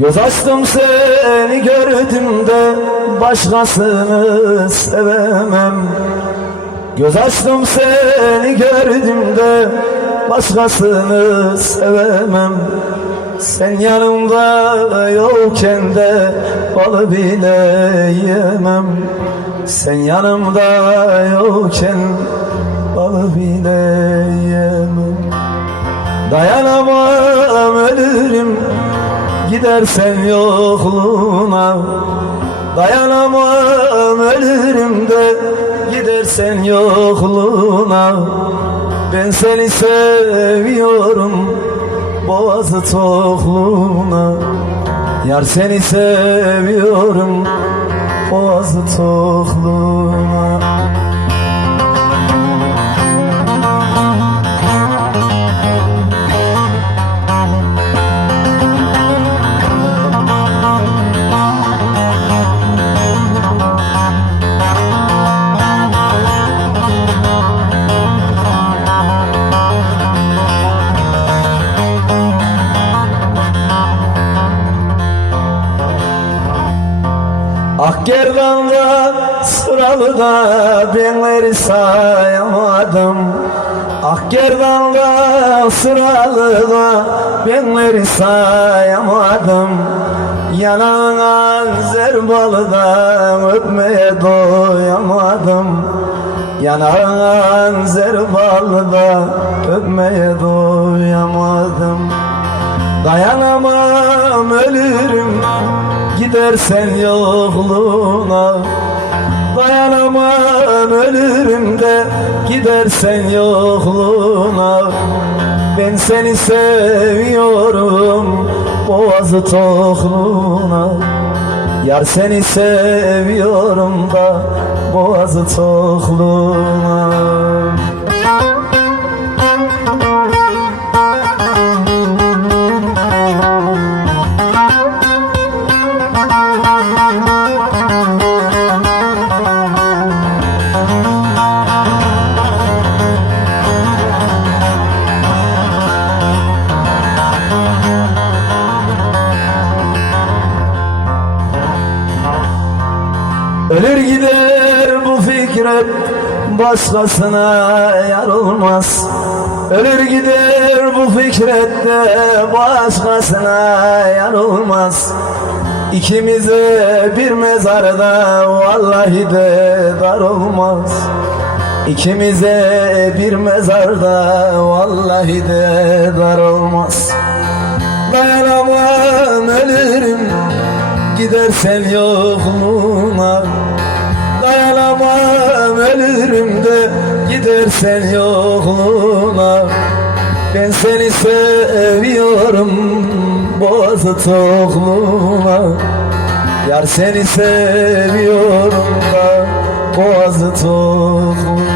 Göz açtım seni gördüm de başkasını sevemem. Göz açtım seni gördüm de başkasını sevemem. Sen yanımda yokken de balı bile yemem Sen yanımda yokken balı bile yemem Dayanamam gidersen yokluğuna Dayanamam ölürüm de gidersen yokluğuna Ben seni seviyorum boğazı tokluğuna Yar seni seviyorum boğazı tokluğuna Akgerdan'da sıralıda benleri sayamadım. Akgerdan'da sıralıda benleri sayamadım. Yanağına zerbalıda öpmeye doyamadım. Yanağına zerbalıda öpmeye doyamadım. Dayanamam ölürüm gidersen yokluğuna Dayanamam ölürüm de gidersen yokluğuna. Ben seni seviyorum boğazı tokluğuna. Yar seni seviyorum da boğazı tokluğuna Ölür gider bu fikret başkasına yar olmaz Ölür gider bu fikrette başkasına yar olmaz İkimize bir mezarda vallahi de dar olmaz. İkimize bir mezarda vallahi de dar olmaz. Dayanamam ölürüm gidersen yokluğuna Dayanamam ölürüm de gidersen yokluğuna Ben seni seviyorum boğazı tokluğuna Yar seni seviyorum da boğazı tokluğuna